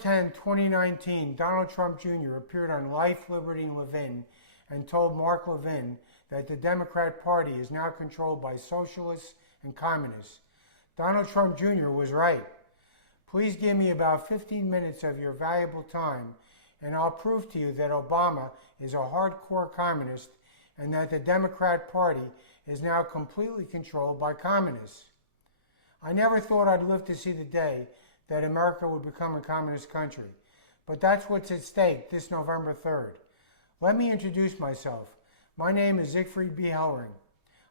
10, 2019, Donald Trump Jr. appeared on Life, Liberty, and Levin and told Mark Levin that the Democrat Party is now controlled by socialists and communists. Donald Trump Jr. was right. Please give me about 15 minutes of your valuable time, and I'll prove to you that Obama is a hardcore communist and that the Democrat Party is now completely controlled by communists. I never thought I'd live to see the day that America would become a communist country, but that's what's at stake this November 3rd. Let me introduce myself. My name is Siegfried B. Hellring.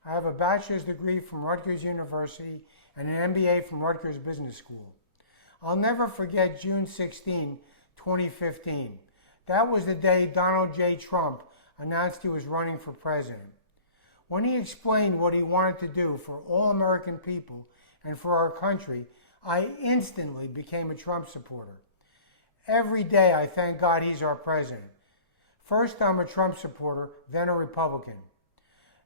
I have a bachelor's degree from Rutgers University and an MBA from Rutgers Business School. I'll never forget June 16, 2015. That was the day Donald J. Trump announced he was running for president. When he explained what he wanted to do for all American people and for our country, I instantly became a Trump supporter. Every day I thank God he's our president. First I'm a Trump supporter, then a Republican.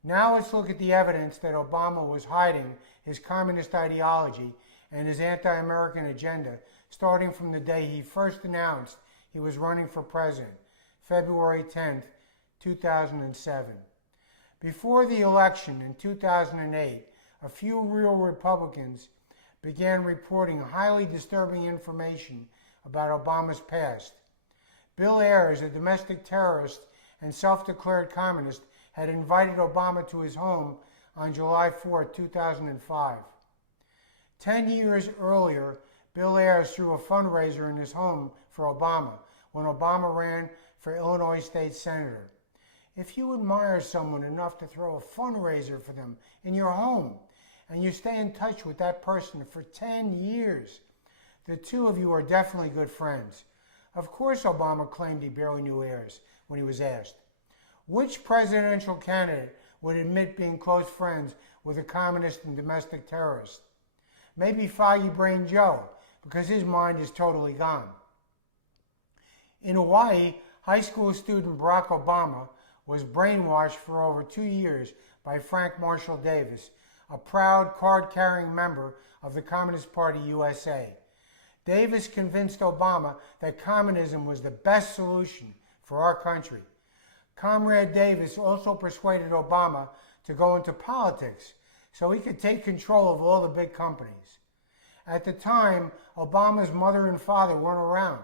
Now let's look at the evidence that Obama was hiding his communist ideology and his anti-American agenda starting from the day he first announced he was running for president, February 10th, 2007. Before the election in 2008, a few real Republicans began reporting highly disturbing information about Obama's past. Bill Ayers, a domestic terrorist and self-declared communist, had invited Obama to his home on July 4, 2005. 10 years earlier, Bill Ayers threw a fundraiser in his home for Obama when Obama ran for Illinois State Senator. If you admire someone enough to throw a fundraiser for them in your home, and you stay in touch with that person for 10 years, the two of you are definitely good friends. Of course Obama claimed he barely knew Ayers when he was asked. Which presidential candidate would admit being close friends with a communist and domestic terrorist? Maybe Foggy Brain Joe, because his mind is totally gone. In Hawaii, high school student Barack Obama was brainwashed for over 2 years by Frank Marshall Davis, a proud card-carrying member of the Communist Party USA. Davis convinced Obama that communism was the best solution for our country. Comrade Davis also persuaded Obama to go into politics so he could take control of all the big companies. At the time, Obama's mother and father weren't around,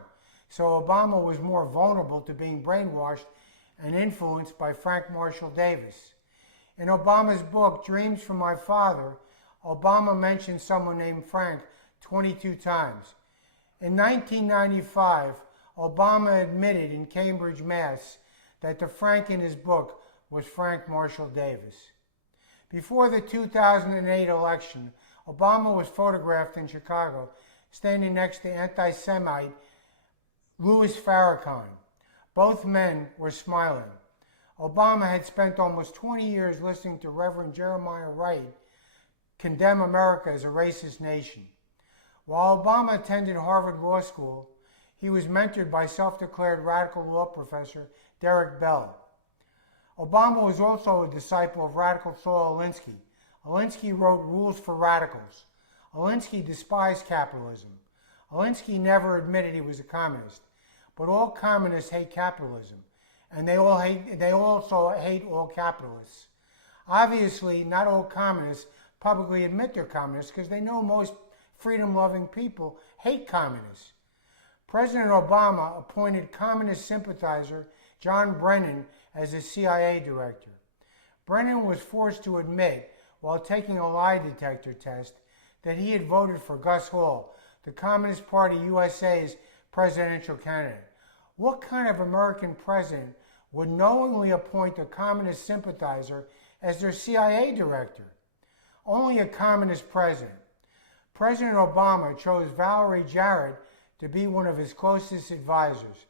so Obama was more vulnerable to being brainwashed and influenced by Frank Marshall Davis. In Obama's book, Dreams from My Father, Obama mentioned someone named Frank 22 times. In 1995, Obama admitted in Cambridge, Mass., that the Frank in his book was Frank Marshall Davis. Before the 2008 election, Obama was photographed in Chicago standing next to anti-Semite Louis Farrakhan. Both men were smiling. Obama had spent almost 20 years listening to Reverend Jeremiah Wright condemn America as a racist nation. While Obama attended Harvard Law School, he was mentored by self-declared radical law professor Derek Bell. Obama was also a disciple of radical Saul Alinsky. Alinsky wrote Rules for Radicals. Alinsky despised capitalism. Alinsky never admitted he was a communist, but all communists hate capitalism, and they also hate all capitalists. Obviously, not all communists publicly admit they're communists because they know most freedom-loving people hate communists. President Obama appointed communist sympathizer John Brennan as the CIA director. Brennan was forced to admit, while taking a lie detector test, that he had voted for Gus Hall, the Communist Party USA's presidential candidate. What kind of American president would knowingly appoint a communist sympathizer as their CIA director? Only a communist president. President Obama chose Valerie Jarrett to be one of his closest advisors.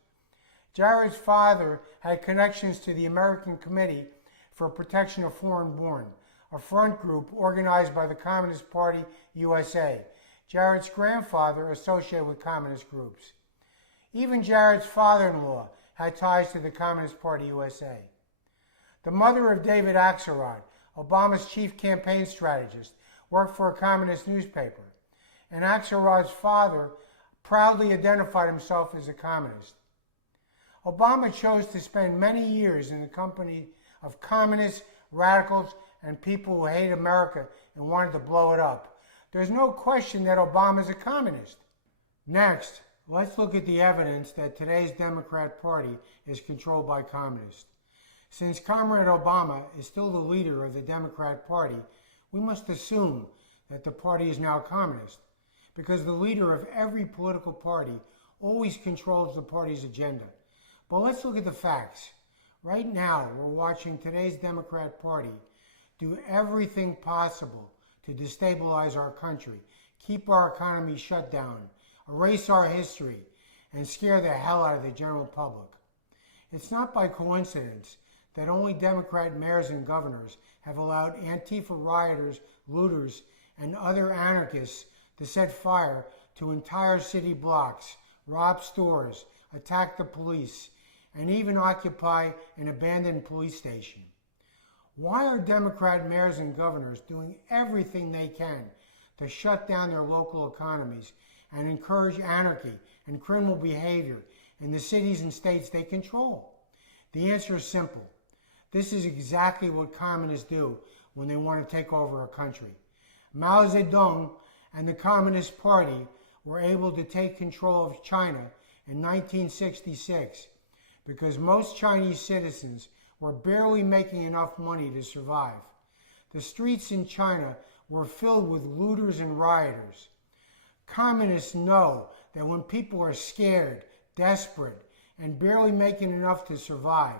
Jarrett's father had connections to the American Committee for Protection of Foreign Born, a front group organized by the Communist Party USA. Jarrett's grandfather associated with communist groups. Even Jarrett's father-in-law had ties to the Communist Party USA. The mother of David Axelrod, Obama's chief campaign strategist, worked for a communist newspaper. And Axelrod's father proudly identified himself as a communist. Obama chose to spend many years in the company of communists, radicals, and people who hate America and wanted to blow it up. There's no question that Obama is a communist. Next, let's look at the evidence that today's Democrat Party is controlled by communists. Since Comrade Obama is still the leader of the Democrat Party, we must assume that the party is now communist, because the leader of every political party always controls the party's agenda. But let's look at the facts. Right now, we're watching today's Democrat Party do everything possible to destabilize our country, keep our economy shut down, erase our history, and scare the hell out of the general public. It's not by coincidence that only Democrat mayors and governors have allowed Antifa rioters, looters, and other anarchists to set fire to entire city blocks, rob stores, attack the police, and even occupy an abandoned police station. Why are Democrat mayors and governors doing everything they can to shut down their local economies and encourage anarchy and criminal behavior in the cities and states they control? The answer is simple. This is exactly what communists do when they want to take over a country. Mao Zedong and the Communist Party were able to take control of China in 1966 because most Chinese citizens were barely making enough money to survive. The streets in China were filled with looters and rioters. Communists know that when people are scared, desperate, and barely making enough to survive,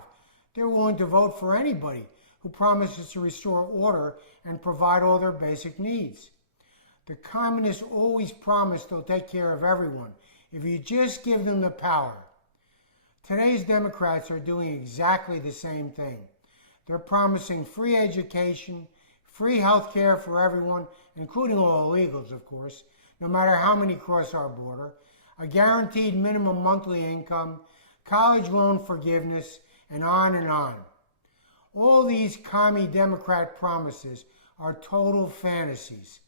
they're willing to vote for anybody who promises to restore order and provide all their basic needs. The communists always promise they'll take care of everyone if you just give them the power. Today's Democrats are doing exactly the same thing. They're promising free education, free health care for everyone, including all illegals, of course, no matter how many cross our border, a guaranteed minimum monthly income, college loan forgiveness, and on and on. All these Commie Democrat promises are total fantasies.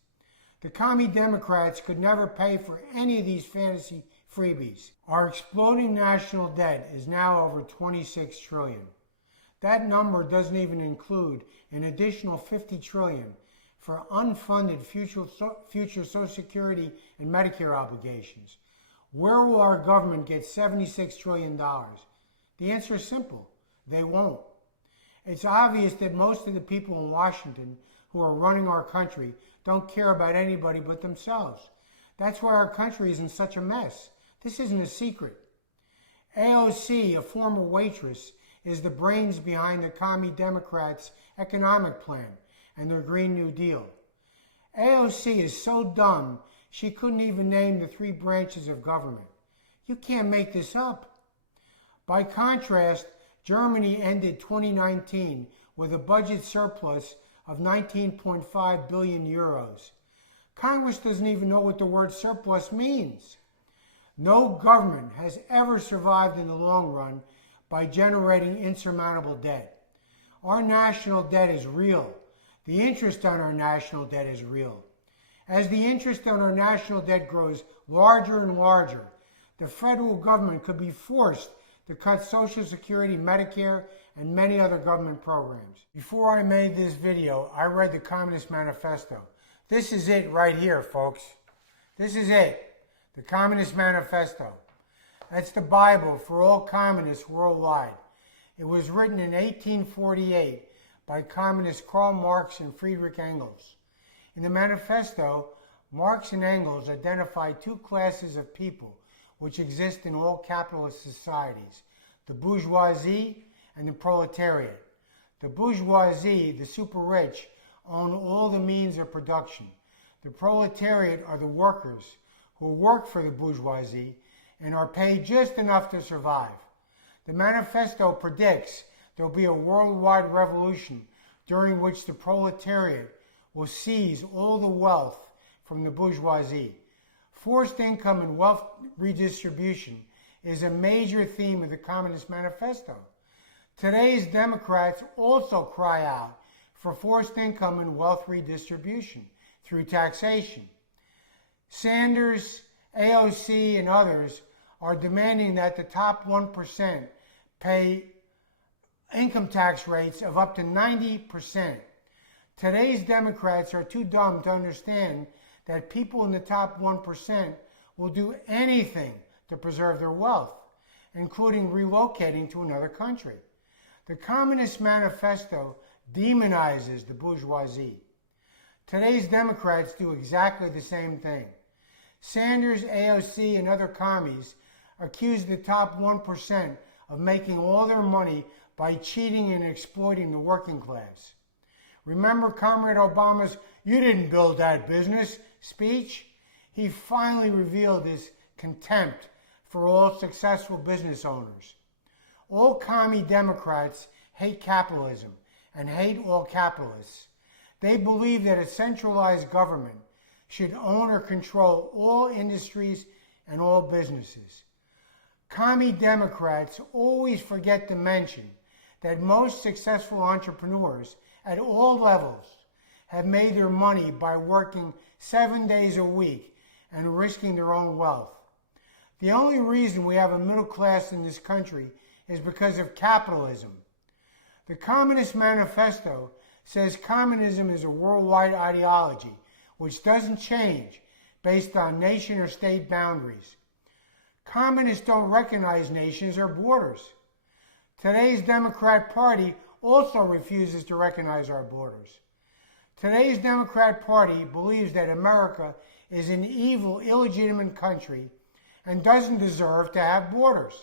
The Commie Democrats could never pay for any of these fantasy freebies. Our exploding national debt is now over $26 trillion. That number doesn't even include an additional $50 trillion for unfunded future Social Security and Medicare obligations. Where will our government get $76 trillion? The answer is simple. They won't. It's obvious that most of the people in Washington who are running our country don't care about anybody but themselves. That's why our country is in such a mess. This isn't a secret. AOC, a former waitress, is the brains behind the Commie Democrats' economic plan and their Green New Deal. AOC is so dumb she couldn't even name the 3 branches of government. You can't make this up. By contrast, Germany ended 2019 with a budget surplus of 19.5 billion euros. Congress doesn't even know what the word surplus means. No government has ever survived in the long run by generating insurmountable debt. Our national debt is real. The interest on our national debt is real. As the interest on our national debt grows larger and larger, the federal government could be forced to cut Social Security, Medicare, and many other government programs. Before I made this video, I read the Communist Manifesto. This is it right here, folks. This is it. The Communist Manifesto. That's the Bible for all communists worldwide. It was written in 1848 by communists Karl Marx and Friedrich Engels. In the manifesto, Marx and Engels identified 2 classes of people which exist in all capitalist societies, the bourgeoisie and the proletariat. The bourgeoisie, the super rich, own all the means of production. The proletariat are the workers who work for the bourgeoisie and are paid just enough to survive. The manifesto predicts there will be a worldwide revolution during which the proletariat will seize all the wealth from the bourgeoisie. Forced income and wealth redistribution is a major theme of the Communist Manifesto. Today's Democrats also cry out for forced income and wealth redistribution through taxation. Sanders AOC, and others are demanding that the top 1% pay income tax rates of up to 90%. Today's Democrats are too dumb to understand that people in the top 1% will do anything to preserve their wealth, including relocating to another country. The Communist Manifesto demonizes the bourgeoisie. Today's Democrats do exactly the same thing. Sanders, AOC, and other commies accuse the top 1% of making all their money by cheating and exploiting the working class. Remember Comrade Obama's "you didn't build that business" speech? He finally revealed his contempt for all successful business owners. All commie Democrats hate capitalism and hate all capitalists. They believe that a centralized government should own or control all industries and all businesses. Commie Democrats always forget to mention that most successful entrepreneurs at all levels have made their money by working 7 days a week and risking their own wealth. The only reason we have a middle class in this country is because of capitalism. The Communist Manifesto says communism is a worldwide ideology which doesn't change based on nation or state boundaries. Communists don't recognize nations or borders. Today's Democrat Party also refuses to recognize our borders. Today's Democrat Party believes that America is an evil, illegitimate country and doesn't deserve to have borders.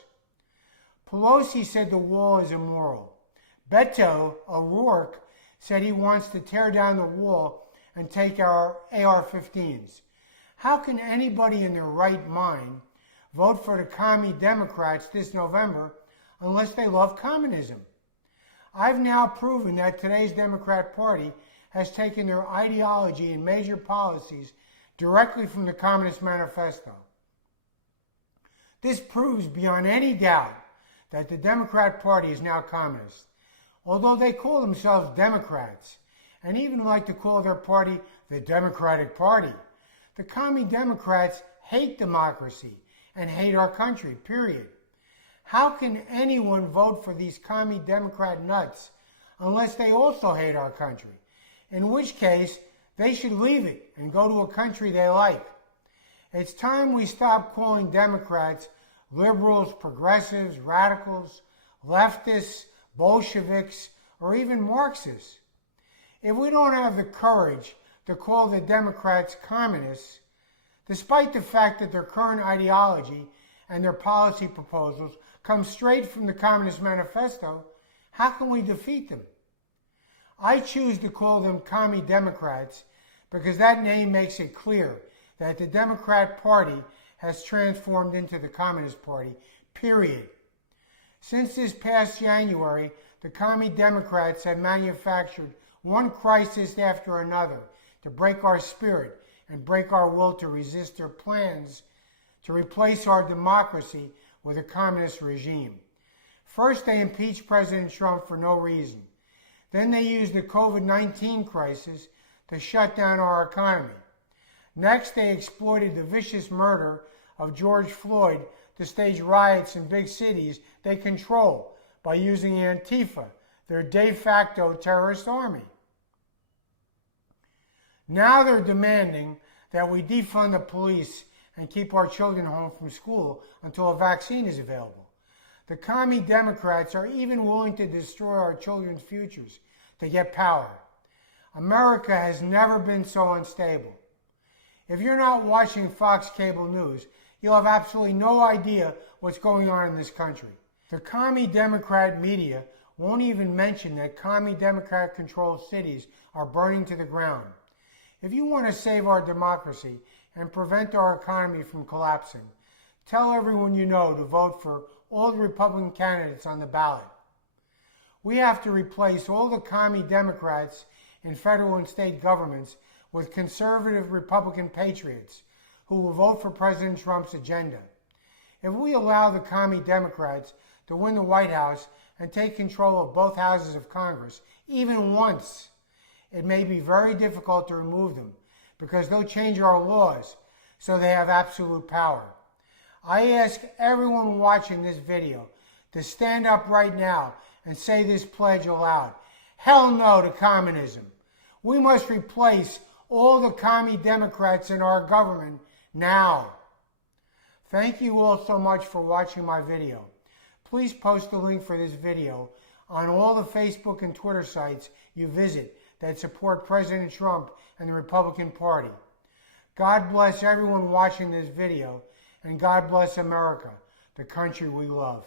Pelosi said the wall is immoral. Beto O'Rourke said he wants to tear down the wall and take our AR-15s. How can anybody in their right mind vote for the Commie Democrats this November unless they love communism? I've now proven that today's Democrat Party has taken their ideology and major policies directly from the Communist Manifesto. This proves beyond any doubt that the Democrat Party is now communist. Although they call themselves Democrats and even like to call their party the Democratic Party, the Commie Democrats hate democracy and hate our country, period. How can anyone vote for these Commie Democrat nuts unless they also hate our country? In which case, they should leave it and go to a country they like. It's time we stop calling Democrats liberals, progressives, radicals, leftists, Bolsheviks, or even Marxists. If we don't have the courage to call the Democrats communists, despite the fact that their current ideology and their policy proposals come straight from the Communist Manifesto, how can we defeat them? I choose to call them Commie Democrats because that name makes it clear that the Democrat Party has transformed into the Communist Party, period. Since this past January, the Commie Democrats have manufactured one crisis after another to break our spirit and break our will to resist their plans to replace our democracy with a communist regime. First, they impeached President Trump for no reason. Then they used the COVID-19 crisis to shut down our economy. Next, they exploited the vicious murder of George Floyd to stage riots in big cities they control by using Antifa, their de facto terrorist army. Now they're demanding that we defund the police and keep our children home from school until a vaccine is available. The Commie Democrats are even willing to destroy our children's futures to get power. America has never been so unstable. If you're not watching Fox Cable News, you'll have absolutely no idea what's going on in this country. The Commie Democrat media won't even mention that Commie Democrat-controlled cities are burning to the ground. If you want to save our democracy and prevent our economy from collapsing, tell everyone you know to vote for all the Republican candidates on the ballot. We have to replace all the Commie Democrats in federal and state governments with conservative Republican patriots who will vote for President Trump's agenda. If we allow the Commie Democrats to win the White House and take control of both houses of Congress, even once, it may be very difficult to remove them because they'll change our laws so they have absolute power. I ask everyone watching this video to stand up right now and say this pledge aloud. Hell no to communism. We must replace all the Commie Democrats in our government now. Thank you all so much for watching my video. Please post the link for this video on all the Facebook and Twitter sites you visit that support President Trump and the Republican Party. God bless everyone watching this video, and God bless America, the country we love.